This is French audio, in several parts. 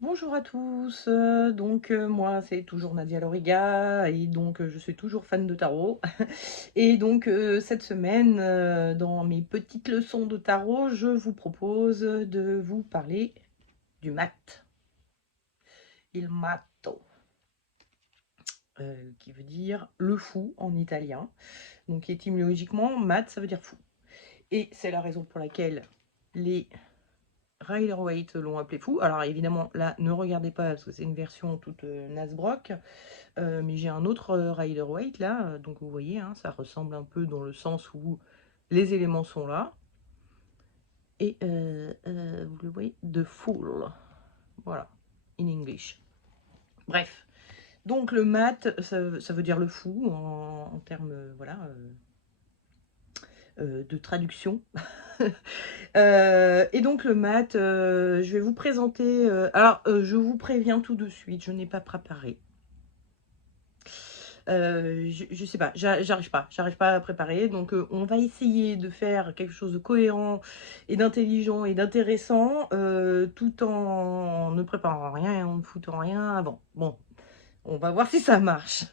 Bonjour à tous, moi c'est toujours Nadia Loriga et je suis toujours fan de tarot et cette semaine, dans mes petites leçons de tarot, je vous propose de vous parler du mat, il matto, qui veut dire le fou en italien. Donc étymologiquement, mat ça veut dire fou et c'est la raison pour laquelle les Rider-Waite l'ont appelé fou. Alors évidemment là ne regardez pas parce que c'est une version toute Nasbrock. Mais j'ai un autre Rider-Waite là, donc vous voyez, hein, ça ressemble un peu dans le sens où les éléments sont là. Et vous le voyez, The Fool. Voilà, in English. Bref, donc le mat, ça veut dire le fou en termes voilà, de traduction. Et donc le mat, je vais vous présenter. Alors, je vous préviens tout de suite, je n'ai pas préparé. Je sais pas, j'arrive pas à préparer. Donc, on va essayer de faire quelque chose de cohérent et d'intelligent et d'intéressant, tout en ne préparant rien et en ne foutant rien avant. Bon, on va voir si ça marche.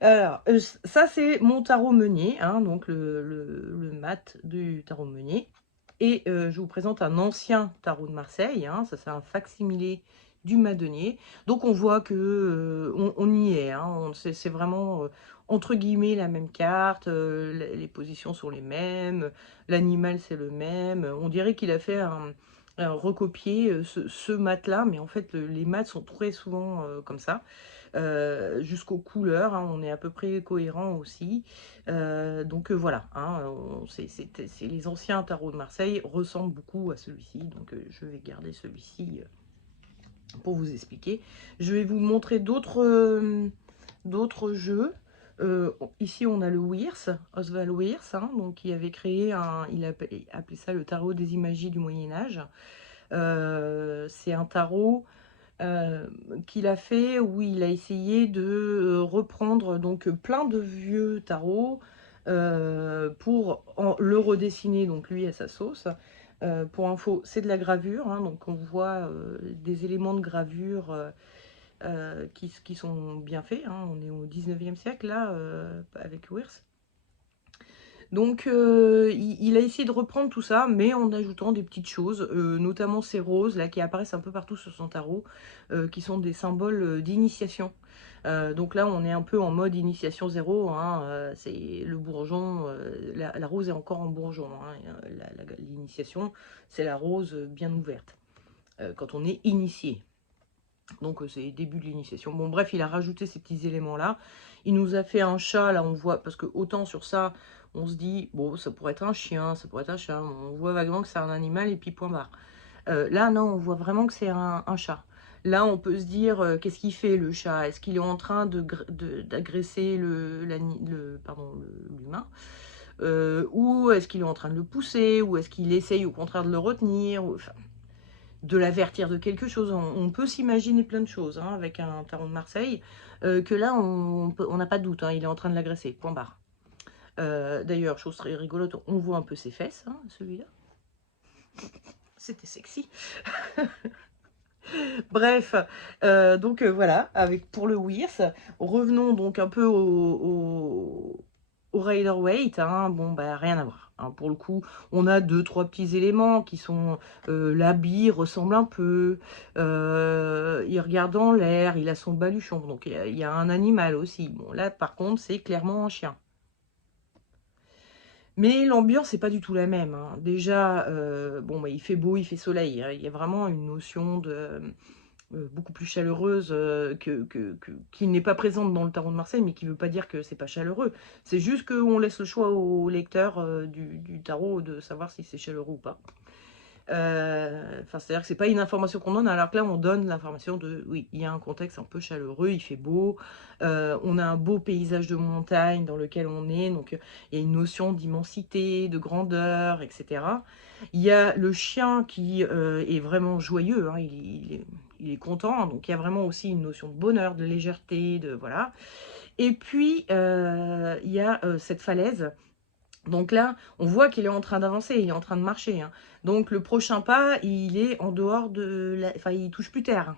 Alors, ça c'est mon tarot meunier, hein, donc le mat du tarot meunier. Et je vous présente un ancien tarot de Marseille, hein, ça c'est un facsimilé du Madenier. Donc on voit que on y est, hein, c'est vraiment entre guillemets la même carte, les positions sont les mêmes, l'animal c'est le même. On dirait qu'il a fait un recopier ce mat-là, mais en fait les mats sont très souvent comme ça. Jusqu'aux couleurs, hein, on est à peu près cohérent aussi. Voilà, hein, les anciens tarots de Marseille ressemblent beaucoup à celui-ci, donc je vais garder celui-ci pour vous expliquer. Je vais vous montrer d'autres jeux. Ici, on a le Wiers, Oswald Wiers, hein, donc qui avait créé il a appelé ça le tarot des imagies du Moyen-Âge. C'est un tarot qu'il a fait où il a essayé de reprendre donc plein de vieux tarots pour le redessiner donc lui à sa sauce. Pour info, c'est de la gravure, hein, donc on voit des éléments de gravure qui sont bien faits, hein. On est au 19e siècle là avec Wirth. Donc, il a essayé de reprendre tout ça, mais en ajoutant des petites choses, notamment ces roses là qui apparaissent un peu partout sur son tarot, qui sont des symboles d'initiation. Donc là, on est un peu en mode initiation zéro, hein, c'est le bourgeon, la rose est encore en bourgeon, hein, l'initiation, c'est la rose bien ouverte, quand on est initié. Donc c'est le début de l'initiation. Bon bref, il a rajouté ces petits éléments-là. Il nous a fait un chat, là on voit, parce que autant sur ça, on se dit, bon, ça pourrait être un chien, ça pourrait être un chat. On voit vaguement que c'est un animal et puis point barre. Là, non, on voit vraiment que c'est un chat. Là, on peut se dire, qu'est-ce qu'il fait le chat? Est-ce qu'il est en train d'agresser l'humain? Ou est-ce qu'il est en train de le pousser? Ou est-ce qu'il essaye au contraire de le retenir? Enfin, de l'avertir de quelque chose. On peut s'imaginer plein de choses, hein, avec un tarot de Marseille, que là, on n'a pas de doute, hein, il est en train de l'agresser, point barre. D'ailleurs, chose très rigolote, on voit un peu ses fesses, hein, celui-là. C'était sexy. Bref, voilà, pour le Weirs, revenons donc un peu au Rider-Waite, hein, bon, bah, rien à voir. Hein, pour le coup, on a deux, trois petits éléments qui sont... l'habit ressemble un peu, il regarde en l'air, il a son baluchon, donc il y a un animal aussi. Bon, là, par contre, c'est clairement un chien. Mais l'ambiance n'est pas du tout la même, hein. Déjà, bon, bah, il fait beau, il fait soleil, hein. Il y a vraiment une notion de beaucoup plus chaleureuse qui n'est pas présente dans le tarot de Marseille, mais qui ne veut pas dire que c'est pas chaleureux. C'est juste qu'on laisse le choix au lecteur du tarot de savoir si c'est chaleureux ou pas. Enfin, c'est-à-dire que c'est pas une information qu'on donne, alors que là, on donne l'information de, oui, il y a un contexte un peu chaleureux, il fait beau, on a un beau paysage de montagne dans lequel on est, donc il y a une notion d'immensité, de grandeur, etc. Il y a le chien qui est vraiment joyeux, hein, il est content, donc il y a vraiment aussi une notion de bonheur, de légèreté, de voilà. Et puis, il y a cette falaise Donc là, on voit qu'il est en train d'avancer, il est en train de marcher, hein. Donc le prochain pas, il est en dehors de la... Enfin, il touche plus terre.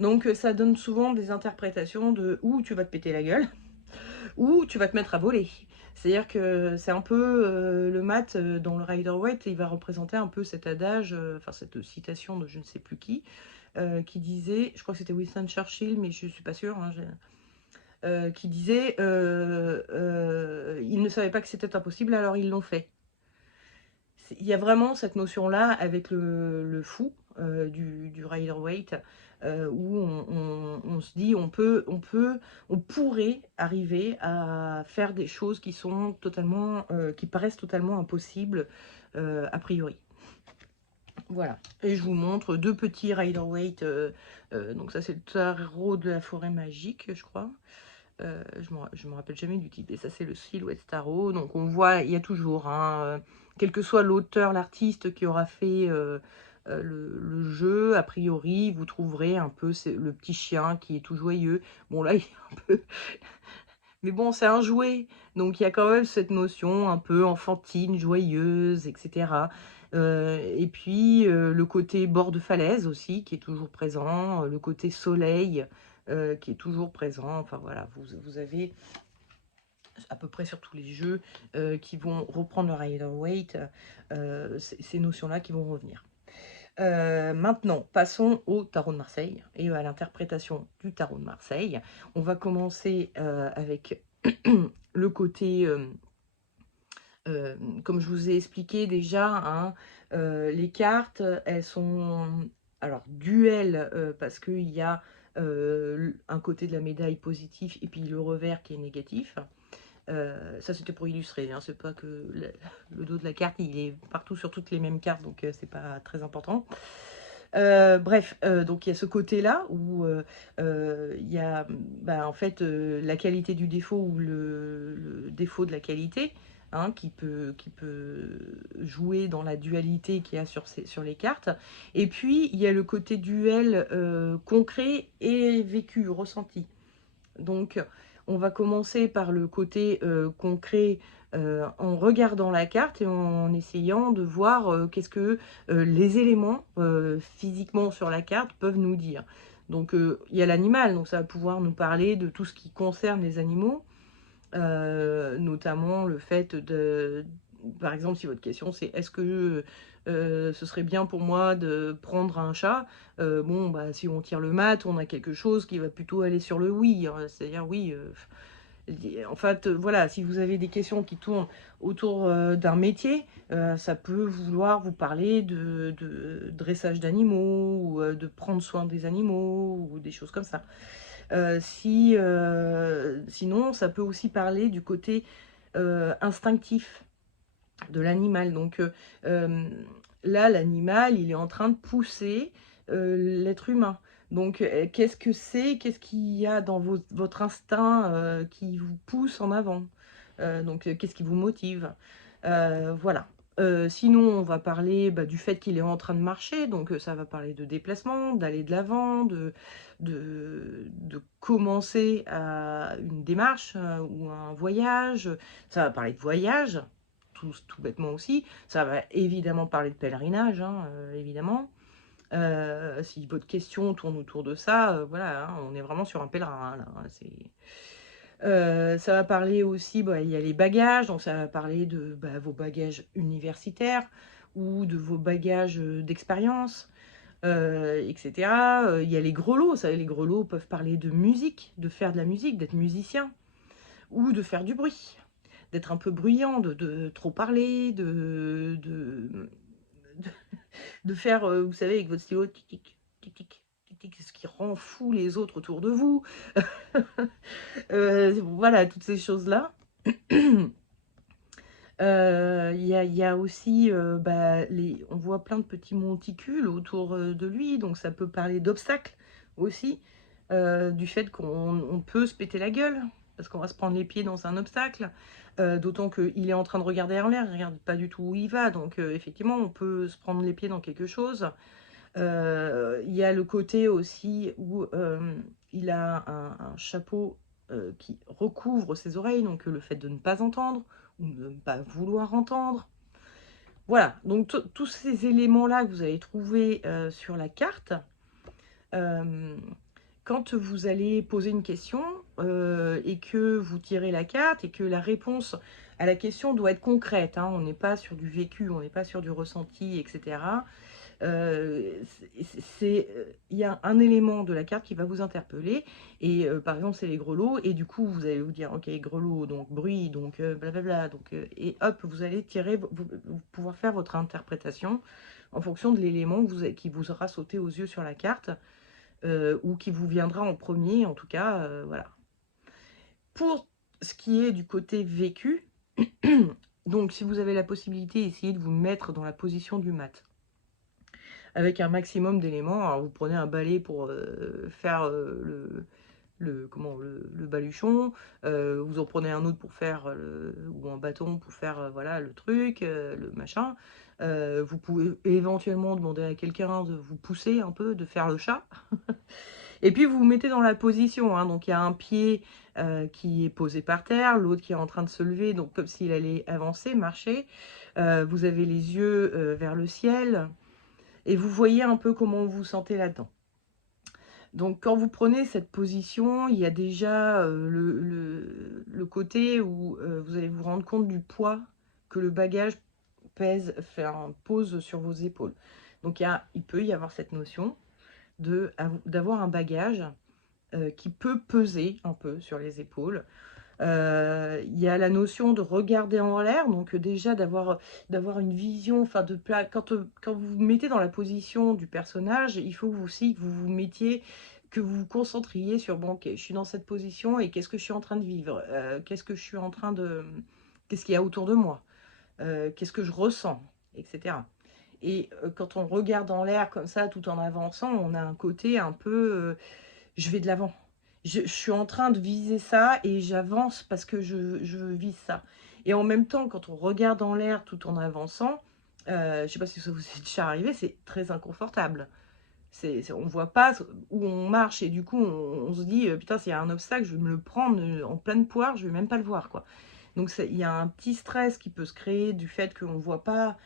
Donc ça donne souvent des interprétations de où tu vas te péter la gueule, ou tu vas te mettre à voler. C'est-à-dire que c'est un peu le mat dans le Rider-Waite, il va représenter un peu cet adage, enfin cette citation de je ne sais plus qui disait, je crois que c'était Winston Churchill, mais je ne suis pas sûre, hein, qui disait ils ne savaient pas que c'était impossible, alors ils l'ont fait. Il y a vraiment cette notion-là avec le fou du Rider-Waite, où on se dit on pourrait arriver à faire des choses qui sont totalement, qui paraissent totalement impossibles a priori. Voilà, et je vous montre deux petits Rider-Waite, donc ça c'est le tarot de la forêt magique, je crois. Je me rappelle jamais du type. Et ça, c'est le Silhouette Tarot. Donc, on voit, il y a toujours, hein, quel que soit l'auteur, l'artiste qui aura fait le jeu, a priori, vous trouverez un peu le petit chien qui est tout joyeux. Bon, là, il est un peu... Mais bon, c'est un jouet. Donc, il y a quand même cette notion un peu enfantine, joyeuse, etc. Et puis, le côté bord de falaise aussi, qui est toujours présent. Le côté soleil, qui est toujours présent. Enfin, voilà, vous avez à peu près sur tous les jeux qui vont reprendre le Rider-Waite, ces notions-là qui vont revenir. Maintenant, passons au tarot de Marseille et à l'interprétation du tarot de Marseille. On va commencer avec le côté, comme je vous ai expliqué déjà, hein, les cartes, elles sont alors duel parce qu'il y a un côté de la médaille positif et puis le revers qui est négatif. Ça c'était pour illustrer, hein, c'est pas que le dos de la carte il est partout sur toutes les mêmes cartes, donc c'est pas très important. Bref, donc il y a ce côté-là où il y a en fait la qualité du défaut ou le défaut de la qualité, hein, qui peut jouer dans la dualité qu'il y a sur les cartes. Et puis il y a le côté duel concret et vécu, ressenti. Donc, on va commencer par le côté concret en regardant la carte et en essayant de voir qu'est-ce que les éléments physiquement sur la carte peuvent nous dire. Donc, il y a l'animal, donc ça va pouvoir nous parler de tout ce qui concerne les animaux, notamment le fait de... Par exemple, si votre question c'est est-ce que ce serait bien pour moi de prendre un chat, bon, bah, si on tire le mat, on a quelque chose qui va plutôt aller sur le oui, hein, c'est-à-dire oui. En fait, voilà, si vous avez des questions qui tournent autour d'un métier, ça peut vouloir vous parler de dressage d'animaux, ou de prendre soin des animaux, ou des choses comme ça. Sinon, ça peut aussi parler du côté instinctif de l'animal. Donc là, l'animal, il est en train de pousser l'être humain. Donc, qu'est-ce que c'est? Qu'est-ce qu'il y a dans votre instinct qui vous pousse en avant? Donc, qu'est-ce qui vous motive? Voilà. Sinon, on va parler du fait qu'il est en train de marcher. Donc, ça va parler de déplacement, d'aller de l'avant, de commencer une démarche ou un voyage. Ça va parler de voyage, tout bêtement aussi. Ça va évidemment parler de pèlerinage, hein, évidemment. Si votre question tourne autour de ça, voilà, hein, on est vraiment sur un pèlerin, là, hein, ça va parler aussi, il y a les bagages, donc ça va parler de vos bagages universitaires ou de vos bagages d'expérience, etc. Il y a les grelots, ça, les grelots peuvent parler de musique, de faire de la musique, d'être musicien, ou de faire du bruit, d'être un peu bruyant, de trop parler, de faire, vous savez, avec votre stylo, tic, tic, tic, tic, tic, tic, ce qui rend fou les autres autour de vous. Voilà, toutes ces choses-là. Il y a aussi, on voit plein de petits monticules autour de lui, donc ça peut parler d'obstacles aussi, du fait qu'on peut se péter la gueule, parce qu'on va se prendre les pieds dans un obstacle, d'autant qu'il est en train de regarder en l'air, il ne regarde pas du tout où il va, donc effectivement, on peut se prendre les pieds dans quelque chose. Il y a le côté aussi où il a un chapeau qui recouvre ses oreilles, donc le fait de ne pas entendre ou ne pas vouloir entendre. Voilà, donc tous ces éléments-là que vous allez trouver sur la carte, euh, quand vous allez poser une question et que vous tirez la carte et que la réponse à la question doit être concrète, hein, on n'est pas sur du vécu, on n'est pas sur du ressenti, etc. Il y a un élément de la carte qui va vous interpeller et par exemple c'est les grelots et du coup vous allez vous dire ok grelots donc bruit donc blablabla donc et hop vous allez tirer vous pouvoir faire votre interprétation en fonction de l'élément qui vous aura sauté aux yeux sur la carte ou qui vous viendra en premier en tout cas voilà. Pour ce qui est du côté vécu, donc si vous avez la possibilité, essayez de vous mettre dans la position du mat avec un maximum d'éléments. Alors vous prenez un balai pour faire le baluchon, vous en prenez un autre pour faire, ou un bâton pour faire voilà, le truc, le machin. Vous pouvez éventuellement demander à quelqu'un de vous pousser un peu, de faire le chat. Et puis vous vous mettez dans la position, hein, donc il y a un pied qui est posé par terre, l'autre qui est en train de se lever, donc comme s'il allait avancer, marcher. Vous avez les yeux vers le ciel, et vous voyez un peu comment vous vous sentez là-dedans. Donc quand vous prenez cette position, il y a déjà le côté où vous allez vous rendre compte du poids que le bagage pose sur vos épaules. Donc il peut y avoir cette notion d'avoir un bagage qui peut peser un peu sur les épaules. Il y a la notion de regarder en l'air, donc déjà d'avoir une vision, enfin quand vous vous mettez dans la position du personnage, il faut aussi que vous vous mettiez, que vous vous concentriez sur bon, ok, je suis dans cette position et qu'est-ce que je suis en train de vivre, qu'est-ce que je suis en train de, qu'est-ce qu'il y a autour de moi, qu'est-ce que je ressens, etc. Et quand on regarde en l'air comme ça, tout en avançant, on a un côté un peu, je vais de l'avant. Je suis en train de viser ça et j'avance parce que je vise ça. Et en même temps, quand on regarde en l'air tout en avançant, je ne sais pas si ça vous est déjà arrivé, c'est très inconfortable. On ne voit pas où on marche et du coup, on se dit, putain, s'il y a un obstacle, je vais me le prendre en pleine poire, je ne vais même pas le voir, quoi. Donc il y a un petit stress qui peut se créer du fait qu'on ne voit pas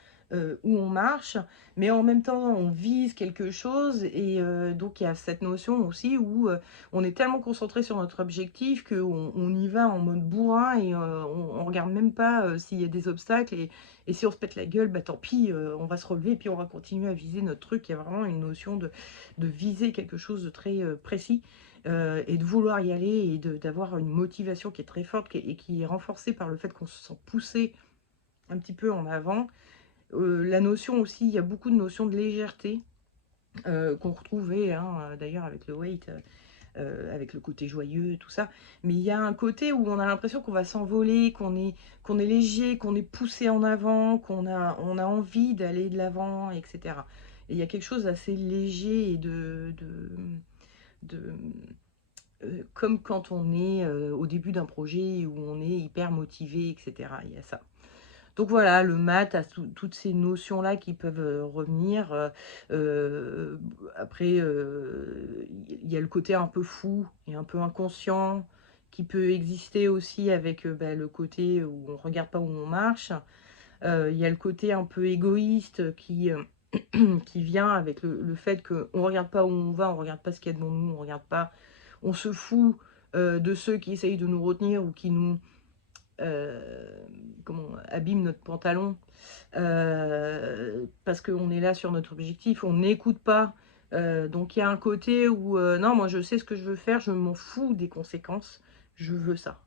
où on marche, mais en même temps on vise quelque chose et donc il y a cette notion aussi où on est tellement concentré sur notre objectif qu'on y va en mode bourrin et on ne regarde même pas s'il y a des obstacles et si on se pète la gueule, bah tant pis, on va se relever et puis on va continuer à viser notre truc. Il y a vraiment une notion de viser quelque chose de très précis et de vouloir y aller et d'avoir une motivation qui est très forte et qui est renforcée par le fait qu'on se sent poussé un petit peu en avant. La notion aussi, il y a beaucoup de notions de légèreté qu'on retrouvait hein, d'ailleurs avec le weight, avec le côté joyeux, tout ça. Mais il y a un côté où on a l'impression qu'on va s'envoler, qu'on est léger, qu'on est poussé en avant, on a envie d'aller de l'avant, etc. Et il y a quelque chose d'assez léger et de comme quand on est au début d'un projet où on est hyper motivé, etc. Il y a ça. Donc voilà, le maths a toutes ces notions-là qui peuvent revenir. Après, il y a le côté un peu fou et un peu inconscient qui peut exister aussi avec bah, le côté où on ne regarde pas où on marche. Il y a le côté un peu égoïste qui vient avec le fait qu'on ne regarde pas où on va, on ne regarde pas ce qu'il y a devant nous, on regarde pas, on se fout de ceux qui essayent de nous retenir ou qui nous abîment notre pantalon parce qu'on est là sur notre objectif, on n'écoute pas. Donc il y a un côté où non, moi je sais ce que je veux faire, je m'en fous des conséquences, je veux ça.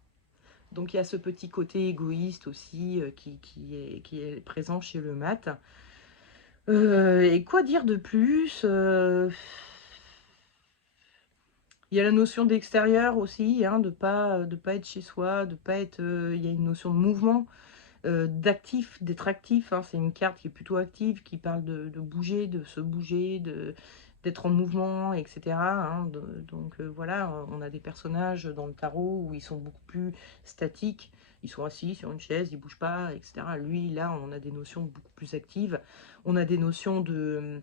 Donc il y a ce petit côté égoïste aussi qui est présent chez le mat. Et quoi dire de plus il y a la notion d'extérieur aussi, hein, de pas être chez soi, de pas être. Il y a une notion de mouvement, d'actif, d'être actif. Hein, c'est une carte qui est plutôt active, qui parle de bouger, de se bouger, d'être en mouvement, etc. Hein, donc voilà, on a des personnages dans le tarot où ils sont beaucoup plus statiques. Ils sont assis sur une chaise, ils bougent pas, etc. Lui, là, on a des notions beaucoup plus actives. On a des notions de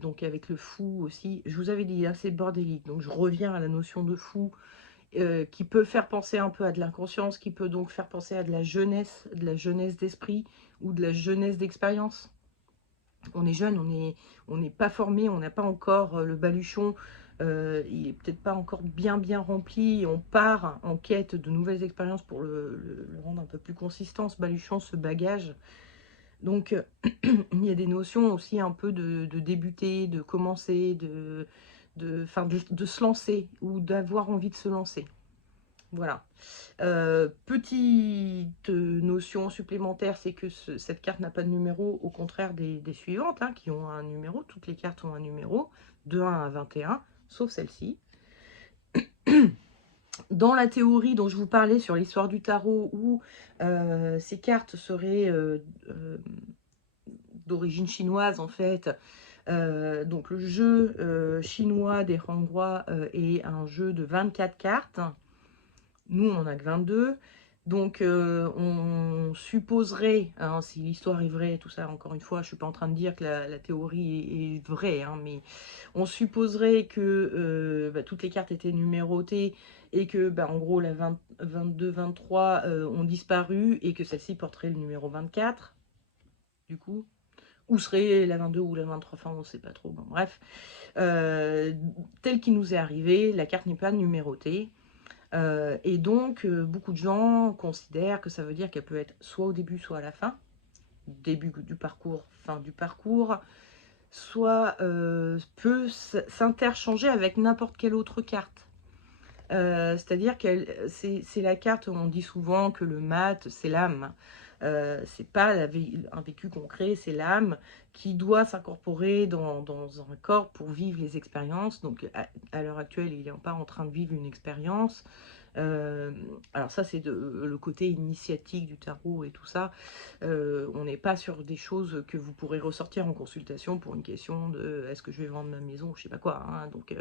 donc avec le fou aussi, je vous avais dit, hein, c'est bordélique. Donc je reviens à la notion de fou qui peut faire penser un peu à de l'inconscience, qui peut donc faire penser à de la jeunesse d'esprit ou de la jeunesse d'expérience. On est jeune, on n'est pas formé, on n'a pas encore le baluchon, il est peut-être pas encore bien rempli, et on part en quête de nouvelles expériences pour le rendre un peu plus consistant, ce baluchon, ce bagage. Donc il y a des notions aussi un peu de débuter, de commencer, de se lancer ou d'avoir envie de se lancer. Voilà. Petite notion supplémentaire, c'est que cette carte n'a pas de numéro, au contraire des suivantes, hein, qui ont un numéro. Toutes les cartes ont un numéro, de 1 à 21, sauf celle-ci. Dans la théorie dont je vous parlais sur l'histoire du tarot, où ces cartes seraient d'origine chinoise, en fait, donc le jeu chinois des Hongrois est un jeu de 24 cartes. Nous, on n'en a que 22. Donc, on supposerait, hein, si l'histoire est vraie, tout ça, encore une fois, je ne suis pas en train de dire que la théorie est vraie, hein, mais on supposerait que toutes les cartes étaient numérotées et que, en gros, la 22, 23 ont disparu et que celle-ci porterait le numéro 24, du coup. Où serait la 22 ou la 23, enfin, on ne sait pas trop. Bon, bref. Tel qu'il nous est arrivé, la carte n'est pas numérotée. Et donc, beaucoup de gens considèrent que ça veut dire qu'elle peut être soit au début, soit à la fin. Début du parcours, fin du parcours. Soit peut s'interchanger avec n'importe quelle autre carte. C'est-à-dire que c'est la carte, on dit souvent que le mat, c'est l'âme. C'est pas un vécu concret, c'est l'âme qui doit s'incorporer dans un corps pour vivre les expériences. Donc à l'heure actuelle, il n'est pas en train de vivre une expérience. Alors ça, c'est le côté initiatique du tarot et tout ça. On n'est pas sur des choses que vous pourrez ressortir en consultation pour une question de est-ce que je vais vendre ma maison, je sais pas quoi. Hein. Donc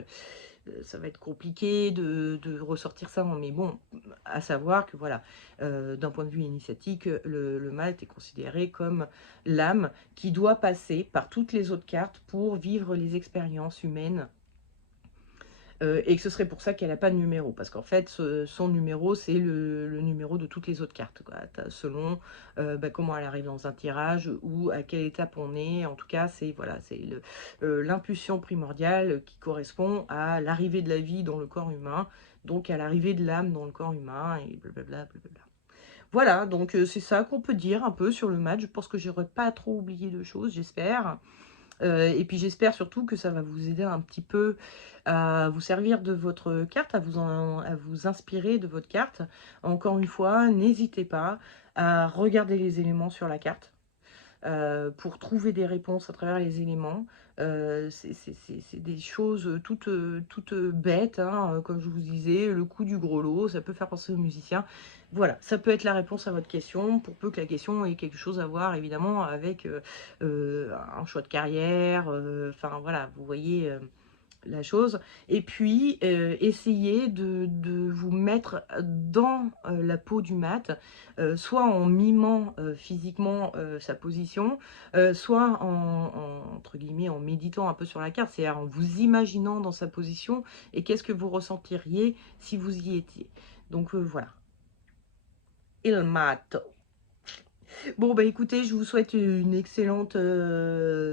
ça va être compliqué de ressortir ça. Mais bon, à savoir que voilà, d'un point de vue initiatique, le Malte est considéré comme l'âme qui doit passer par toutes les autres cartes pour vivre les expériences humaines. Et que ce serait pour ça qu'elle n'a pas de numéro, parce qu'en fait, son numéro, c'est le numéro de toutes les autres cartes, quoi. Selon comment elle arrive dans un tirage, ou à quelle étape on est. En tout cas, c'est voilà, l'impulsion primordiale qui correspond à l'arrivée de la vie dans le corps humain, donc à l'arrivée de l'âme dans le corps humain, et blablabla, blablabla. Voilà, donc c'est ça qu'on peut dire un peu sur le match. Je pense que j'aurais pas trop oublié de choses, j'espère. Et puis j'espère surtout que ça va vous aider un petit peu à vous servir de votre carte, à vous inspirer de votre carte. Encore une fois, n'hésitez pas à regarder les éléments sur la carte pour trouver des réponses à travers les éléments. C'est des choses toutes bêtes, hein, comme je vous disais, le coup du gros lot, ça peut faire penser aux musiciens. Voilà, ça peut être la réponse à votre question, pour peu que la question ait quelque chose à voir, évidemment, avec un choix de carrière. Enfin, voilà, vous voyez la chose. Et puis, essayez de vous mettre dans la peau du mat, soit en mimant physiquement sa position, soit entre guillemets, en méditant un peu sur la carte, c'est-à-dire en vous imaginant dans sa position, et qu'est-ce que vous ressentiriez si vous y étiez. Donc voilà. Il mato. Bon, bah écoutez, je vous souhaite une excellente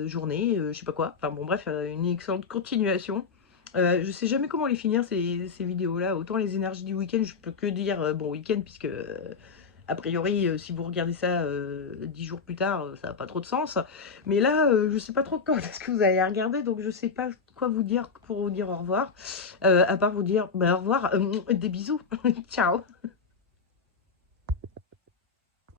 journée, je sais pas quoi, enfin bon bref, une excellente continuation. Je sais jamais comment les finir ces vidéos-là, autant les énergies du week-end, je peux que dire bon week-end, puisque a priori, si vous regardez ça 10 jours plus tard, ça n'a pas trop de sens. Mais là, je sais pas trop quand est-ce que vous allez regarder, donc je sais pas quoi vous dire pour vous dire au revoir, à part vous dire bah, au revoir, des bisous, ciao.